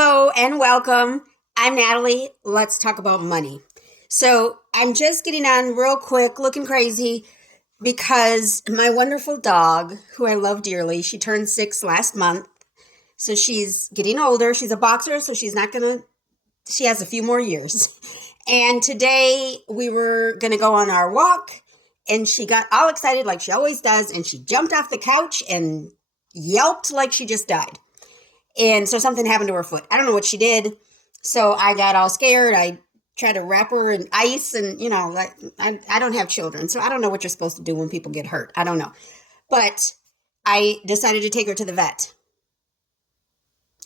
Hello and welcome. I'm Natalie. Let's talk about money. So I'm just getting on real quick, looking crazy because my wonderful dog, who I love dearly, she turned 6 last month. So she's getting older. She's a boxer, so she has a few more years. And today we were going to go on our walk, and she got all excited like she always does, and she jumped off the couch and yelped like she just died. And so something happened to her foot. I don't know what she did. So I got all scared. I tried to wrap her in ice and, like I don't have children. So I don't know what you're supposed to do when people get hurt. I don't know. But I decided to take her to the vet.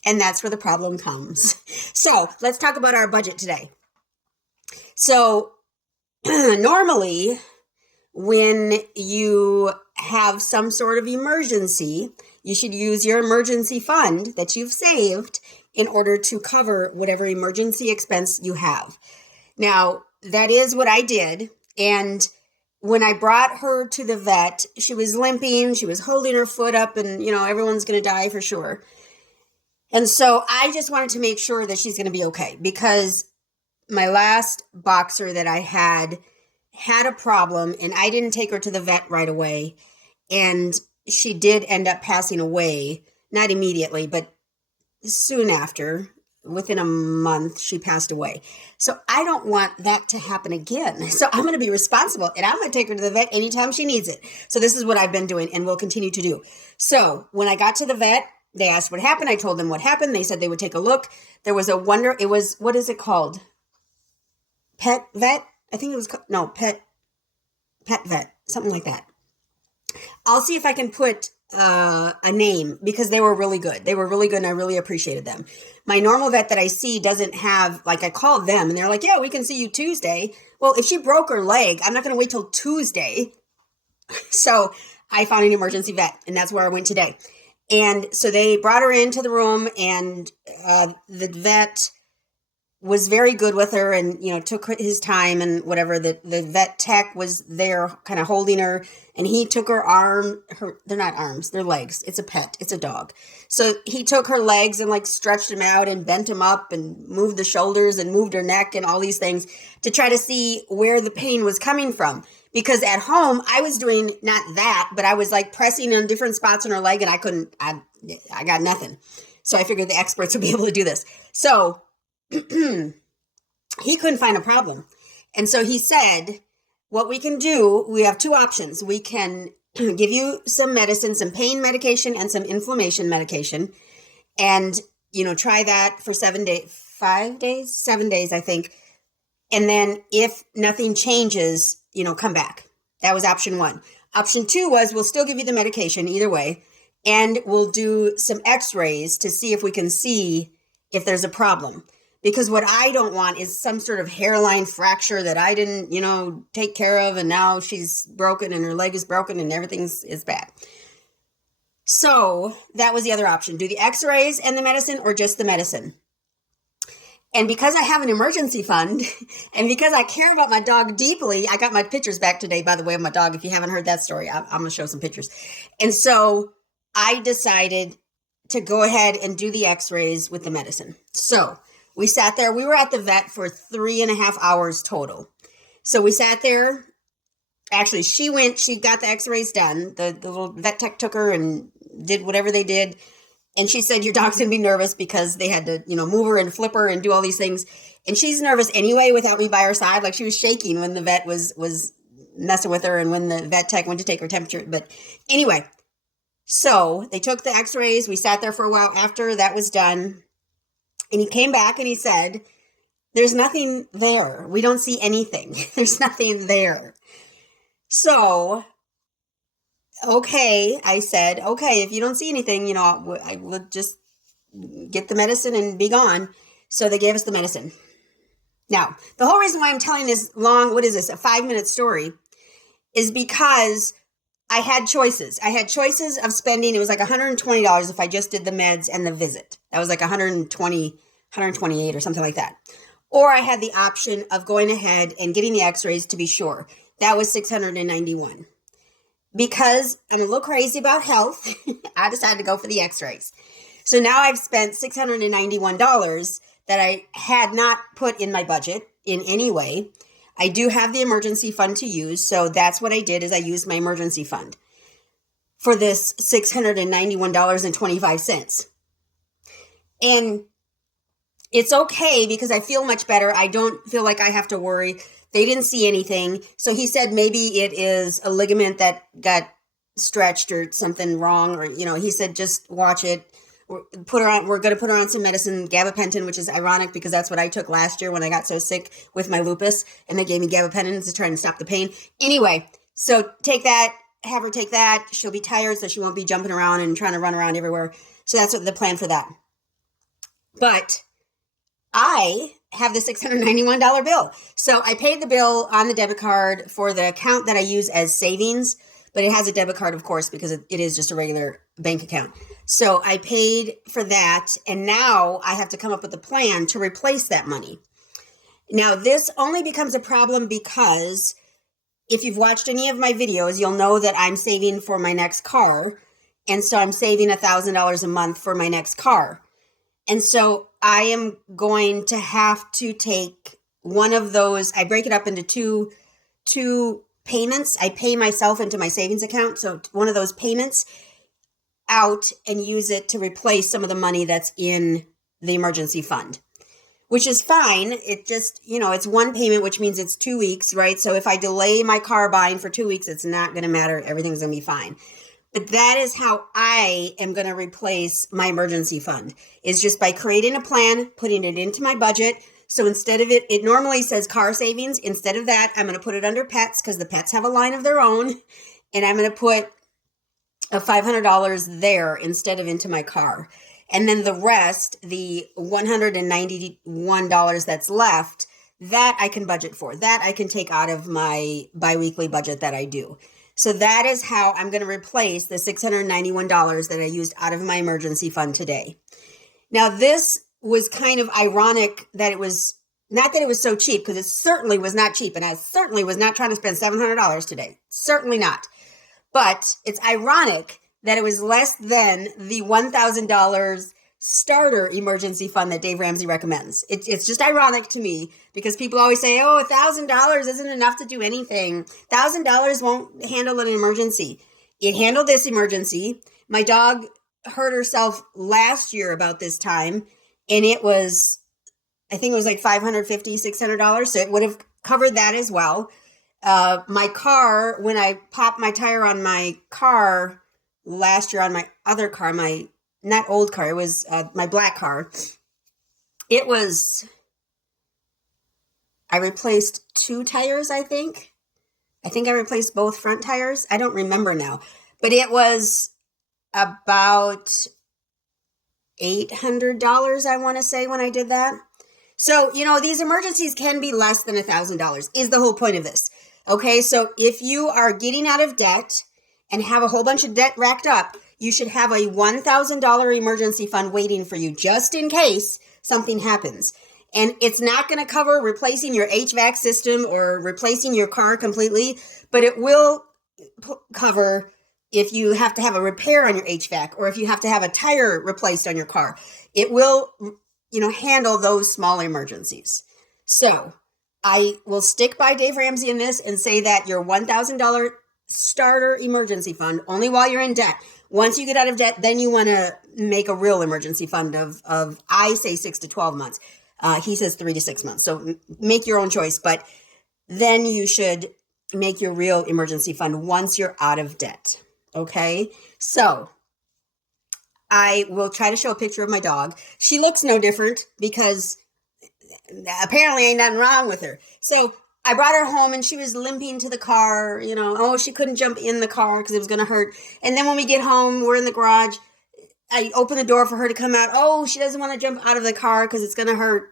And that's where the problem comes. So let's talk about our budget today. So normally when you have some sort of emergency, you should use your emergency fund that you've saved in order to cover whatever emergency expense you have. Now, that is what I did. And when I brought her to the vet, she was limping, she was holding her foot up, and, everyone's going to die for sure. And so I just wanted to make sure that she's going to be okay, because my last boxer that I had a problem, and I didn't take her to the vet right away. And she did end up passing away, not immediately, but soon after, within a month, she passed away. So I don't want that to happen again. So I'm going to be responsible, and I'm going to take her to the vet anytime she needs it. So this is what I've been doing and will continue to do. So when I got to the vet, they asked what happened. I told them what happened. They said they would take a look. There was what is it called? Pet vet? I think it was, no, pet vet, something like that. I'll see if I can put a name, because they were really good. They were really good, and I really appreciated them. My normal vet that I see doesn't have, I called them, and they're like, yeah, we can see you Tuesday. Well, if she broke her leg, I'm not going to wait till Tuesday. So I found an emergency vet, and that's where I went today. And so they brought her into the room, and the vet was very good with her and, took his time and whatever. The vet tech was there kind of holding her, and he took they're not arms, they're legs. It's a pet. It's a dog. So he took her legs and stretched them out and bent them up and moved the shoulders and moved her neck and all these things to try to see where the pain was coming from. Because at home, I was doing not that, but I was pressing on different spots on her leg, and I got nothing. So I figured the experts would be able to do this. So he couldn't find a problem. And so he said, what we can do, we have two options. We can give you some medicine, some pain medication and some inflammation medication. And, try that for 7 days, I think. And then if nothing changes, come back. That was option one. Option two was we'll still give you the medication either way. And we'll do some x-rays to see if we can see if there's a problem. Because what I don't want is some sort of hairline fracture that I didn't, take care of, and now she's broken and her leg is broken and everything is bad. So that was the other option. Do the x-rays and the medicine, or just the medicine. And because I have an emergency fund, and because I care about my dog deeply, I got my pictures back today, by the way, of my dog. If you haven't heard that story, I'm going to show some pictures. And so I decided to go ahead and do the x-rays with the medicine. So we sat there. We were at the vet for 3.5 hours total. So we sat there. Actually, she got the x-rays done. The little vet tech took her and did whatever they did. And she said, your dog's going to be nervous because they had to, move her and flip her and do all these things. And she's nervous anyway without me by her side. She was shaking when the vet was messing with her and when the vet tech went to take her temperature. But anyway, so they took the x-rays. We sat there for a while after that was done. And he came back and he said, there's nothing there. We don't see anything. There's nothing there. So, okay, I said, okay, if you don't see anything, I will just get the medicine and be gone. So they gave us the medicine. Now, the whole reason why I'm telling this long, a 5-minute story, is because I had choices. I had choices of spending, it was $120 if I just did the meds and the visit. That was $128 or something like that. Or I had the option of going ahead and getting the x-rays to be sure. That was $691. Because I'm a little crazy about health, I decided to go for the x-rays. So now I've spent $691 that I had not put in my budget in any way. I do have the emergency fund to use, so that's what I did is I used my emergency fund for this $691.25. And it's okay because I feel much better. I don't feel like I have to worry. They didn't see anything. So he said maybe it is a ligament that got stretched or something wrong, or, he said just watch it. We're going to put her on some medicine, gabapentin, which is ironic because that's what I took last year when I got so sick with my lupus, and they gave me gabapentin to try and stop the pain. Anyway, so take that, have her take that. She'll be tired, so she won't be jumping around and trying to run around everywhere. So that's what the plan for that. But I have the $691 bill. So I paid the bill on the debit card for the account that I use as savings, but it has a debit card, of course, because it is just a regular bank account. So I paid for that, and now I have to come up with a plan to replace that money. Now, this only becomes a problem because if you've watched any of my videos, you'll know that I'm saving for my next car, and so I'm saving $1,000 a month for my next car. And so I am going to have to take one of those. I break it up into two payments. I pay myself into my savings account. So one of those payments out and use it to replace some of the money that's in the emergency fund, which is fine. It just, it's one payment, which means it's 2 weeks, right? So if I delay my car buying for 2 weeks, it's not going to matter. Everything's going to be fine. But that is how I am going to replace my emergency fund, is just by creating a plan, putting it into my budget. So instead of it normally says car savings. Instead of that, I'm going to put it under pets because the pets have a line of their own. And I'm going to put a $500 there instead of into my car. And then the rest, the $191 that's left, that I can budget for. That I can take out of my biweekly budget that I do. So that is how I'm going to replace the $691 that I used out of my emergency fund today. Now, this was kind of ironic that it was, not that it was so cheap, because it certainly was not cheap, and I certainly was not trying to spend $700 today. Certainly not. But it's ironic that it was less than the $1,000 starter emergency fund that Dave Ramsey recommends. It's just ironic to me because people always say, oh, $1,000 isn't enough to do anything. $1,000 won't handle an emergency. It handled this emergency. My dog hurt herself last year about this time, and it was, I think it was like $550, $600. So it would have covered that as well. My car, when I popped my tire on my car last year on my other car, my not old car, it was my black car. I replaced 2 tires, I think. I think I replaced both front tires. I don't remember now. But it was about $800, I want to say, when I did that. So, these emergencies can be less than $1,000 is the whole point of this. Okay, so if you are getting out of debt and have a whole bunch of debt racked up, you should have a $1,000 emergency fund waiting for you just in case something happens. And it's not going to cover replacing your HVAC system or replacing your car completely, but it will cover if you have to have a repair on your HVAC or if you have to have a tire replaced on your car. It will, handle those small emergencies. So I will stick by Dave Ramsey in this and say that your $1,000 starter emergency fund, only while you're in debt. Once you get out of debt, then you want to make a real emergency fund of I say 6 to 12 months. He says 3 to 6 months. So make your own choice, but then you should make your real emergency fund once you're out of debt. Okay? So I will try to show a picture of my dog. She looks no different because apparently ain't nothing wrong with her. So I brought her home and she was limping to the car, she couldn't jump in the car because it was going to hurt. And then when we get home, we're in the garage. I open the door for her to come out. Oh, she doesn't want to jump out of the car because it's going to hurt.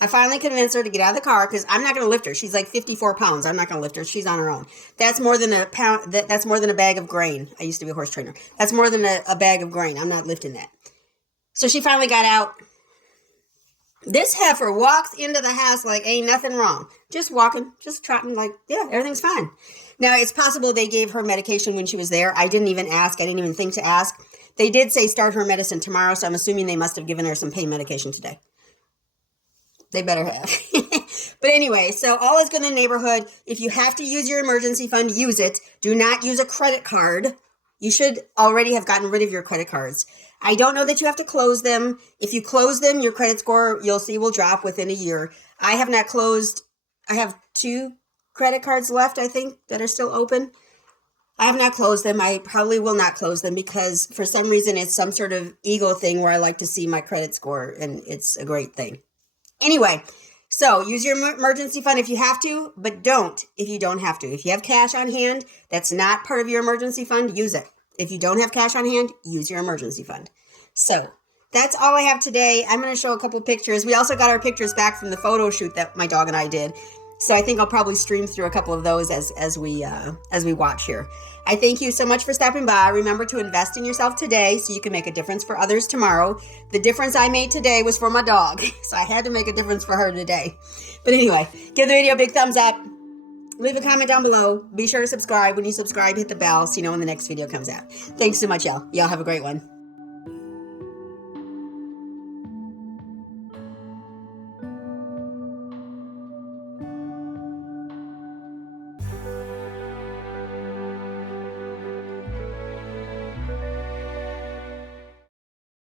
I finally convinced her to get out of the car because I'm not going to lift her. She's like 54 pounds. I'm not going to lift her. She's on her own. That's more than a pound. That's more than a bag of grain. I used to be a horse trainer. That's more than a bag of grain. I'm not lifting that. So she finally got out. This heifer walks into the house like ain't nothing wrong. Just walking, just trotting like, yeah, everything's fine. Now, it's possible they gave her medication when she was there. I didn't even ask. I didn't even think to ask. They did say start her medicine tomorrow, so I'm assuming they must have given her some pain medication today. They better have. But anyway, so all is good in the neighborhood. If you have to use your emergency fund, use it. Do not use a credit card. You should already have gotten rid of your credit cards. I don't know that you have to close them. If you close them, your credit score, you'll see, will drop within a year. I have not closed. I have 2 credit cards left, I think, that are still open. I have not closed them. I probably will not close them because for some reason it's some sort of ego thing where I like to see my credit score, and it's a great thing. Anyway, so use your emergency fund if you have to, but don't if you don't have to. If you have cash on hand, that's not part of your emergency fund, use it. If you don't have cash on hand, use your emergency fund. So that's all I have today. I'm going to show a couple pictures. We also got our pictures back from the photo shoot that my dog and I did. So I think I'll probably stream through a couple of those as we watch here. I thank you so much for stopping by. Remember to invest in yourself today so you can make a difference for others tomorrow. The difference I made today was for my dog, so I had to make a difference for her today. But anyway, give the video a big thumbs up. Leave a comment down below. Be sure to subscribe. When you subscribe, hit the bell so you know when the next video comes out. Thanks so much, y'all. Y'all have a great one.